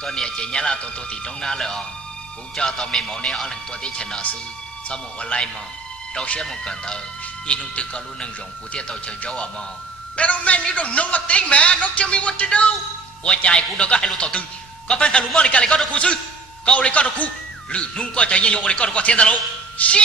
ตัวเนี่ยเจnhá làตัวตีตรงหน้าเลยอ๋อกูจะตัวไม่หมอเนี่ยเอาหนึ่งตัวที่ชนะซื้อสมุอะไรมอเราเชื่อมันกันเตออีนุ่งตึกก็รู้หนึ่งรองกูที่ตัวเชิญเจ้าอ่ะมอ Man, oh man, you don't know a thing, man. Don't tell me what to do. หัวใจกูเด็กก็ให้รู้ต่อตึงก็เป็นให้รู้มอในการเลยก็ต้องกูซื้อก็เลยก็ต้องกูหรือนุ่งก็จะยังอยู่เลยก็ต้องกูเทียนตะลุ Shit.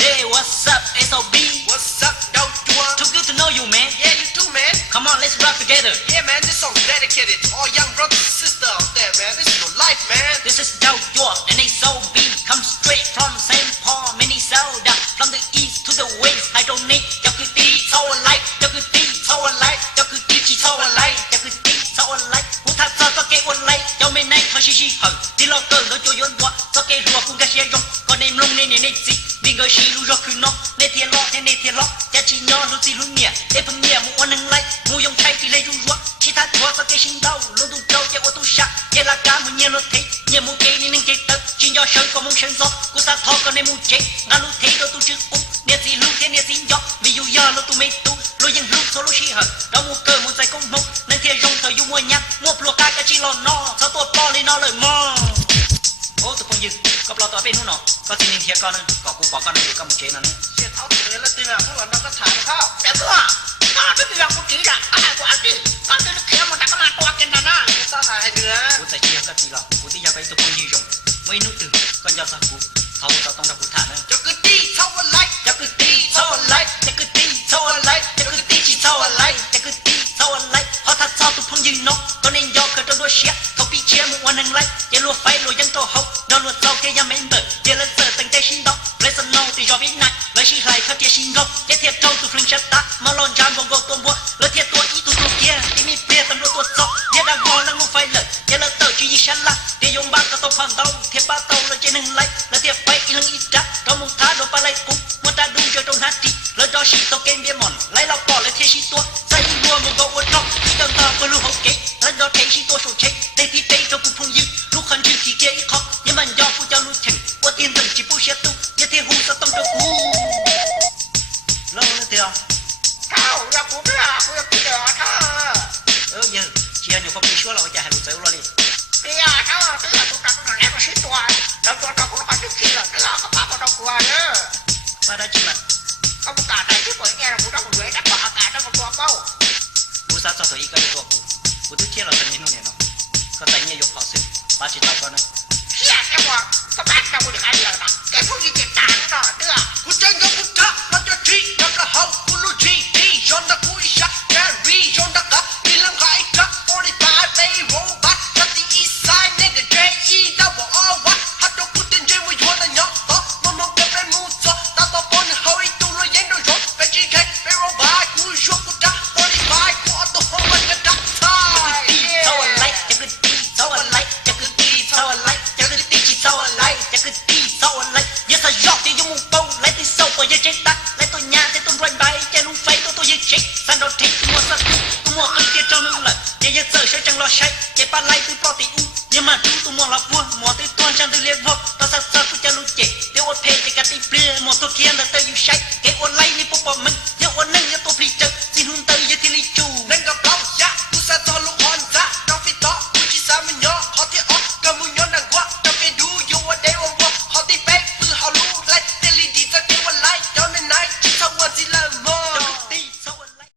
Hey what's up SOB What's up, Doja? Too good to know you man Yeah, you too, man. Come on let's rap together Yeah, man, this song's dedicated to all young brothers and sisters out there, man. This is your life, man. This is Doja and SOB come straight from Saint Paul Minnesota from the east to the west I don't need จะคือตีเท่าไรจะคือตีเท่าไรจะคือตีชีเท่าไรจะคือตีเท่าไรกูทักษะก็เก่งวันไรเจ้าไม่ในเขาชี้เหอะที่เราเกิดเราโจยนวัวก็เก่งรัวกูก็เชียร์ยงก็ในลงในจีวิ่งก็ชี้รู้รักคือน้องในเทียนล้อในเทียนล้อจะชี้น้องรู้สิรู้เนี่ยเอ้พังเนี่ยมูวันหนึ่งไรมูยงใช้ที่เลยรู้รัวที่ทักทัวก็เก่งชิงเดาลุ้นดูเจ้าเจ้าตู้ชักเยลากามูเนี่ยรถเทเนี่ยมูเกนี่นึงเกตชิงยอเชิงก็มูเชิงซอกกูสักทอก็ในมูเจงานรู้เทโดตู้ชื่ออุ๊เนี่ยสิรู้เทียเนี่ยสิยอวิวย่าเราตู้ไม่ตู้รู้ยังรู้โซรู้ชี้เหอะเรามูเกิดมูใจกงมกนั่นเทียยงเธออยู่มัวยักมัวพลัวกากะชิลอนอเธอตัวปอเลยนอเลยมอโอ้ตัวพงยืนก็ปลอตัวเป็นนู่นเนาะก็สินิงเทียก่อนนึงก็กูปอกก่อนนึงก็มูเจนั่น Shit, how the hell is it? Hold on, I'm gonna tie it out. แต่ตัวก็เป็นเรื่องกูจีน่ะอะไรกูอันนี้ก็เป็นเขียวมันแต่ก็มาตัวกันนะนะ It's not high, dude. กูจะเชียร์ก็ตีหรอกกูที่อยากไปตัวพงยืนยงไม่นุ่งตึงก็ยอมสักกูเขาจะต้องรับกูฐานนึง You could be so alike. จะคือตีเท่าไรจะคือตีเท่าไรจะคือตีชีเท่าไรจะคือตีเท่าไรเพราะถ้าเท่าตัวพงยืนนกก็เน้นยอเคยโดนด้วยเชียร์เขาปีเชียร์มึงวันหนึ่งไรจะรัวไฟรัวยังโตเขาโดนรัวเจ้าแกยังไม่เบิดเจริญเสริตั้งใจชิงดอกเลยสนองตียอวินัยเลยชี้ไหลเขาเจียชิงดอกจะเทียบเท่าตัวฟลิงชัตตามาลอนจานบงโกตัวบัวเลยเทียบตัวอีตัวเกียร์ที่มีเปียตำรวจตัวซอกเทียบดังงอนั่งลูกไฟเลยเจริญเติร์ชี้ยิชันละเทียยงบ้านก็ต้องพังเดาเทียบบ้าเต่าเลยเจหนึ่งไรแล้วเทียบไฟอีหลังอีจักเรามุท้าโดนปลาไหลปุ๊บมัวตาดูเจอตรงฮัตติแล้วดอชีตัวเกมเบียมอนไล่เราปอเลยเทียชีตัวใส่รัวมึงก็อวดนอกที่ดังตาเพื่อรู้เขาเก่งแล้วดอเทชีตัวโฉดเช็คเตะที่เตะตัวกูพงยืนลูกคันยืนที่เกียร์อีกคอกยังมันยอมกูจะรู้ถึงว่าเตียนตึงจีปูเชียตุยังเทียหูสต้องตัวกูเล่าเลยเตียว เข้าอย่ากูเบื่อกูอยากเจอเธอ เยอะเชียร์อยู่ก็ปีชั่วเราจะให้รู้เซลล์เราเลย เดี๋ยวเธอเดี๋ยวกูกลับมาแล้วก็ชิ้นตัวแล้วตัวกูก็จะขี้แล้วเดี๋ยวก็ป้าก็ต้องกลัวเนอะ มาได้จริงไหม ก็ประกาศในที่เปิดแง่กูต้องรวยนักกว่าอากาศต้องตัวเป้า กูซัดตัวอีกก็ได้ตัวกูทุกเที่ยวเราจะนี่นู่นเนี่ยเนาะก็แต่เนี่ยยกขอซื้อปาชิตาก่อนนะ เชี่ยแกว่าก็บ้านเราบริการเดียวนะแกพวกยิ่งเจ็บตาเนาะเด้อ Good thing, good job. Not your cheek, not the hoe.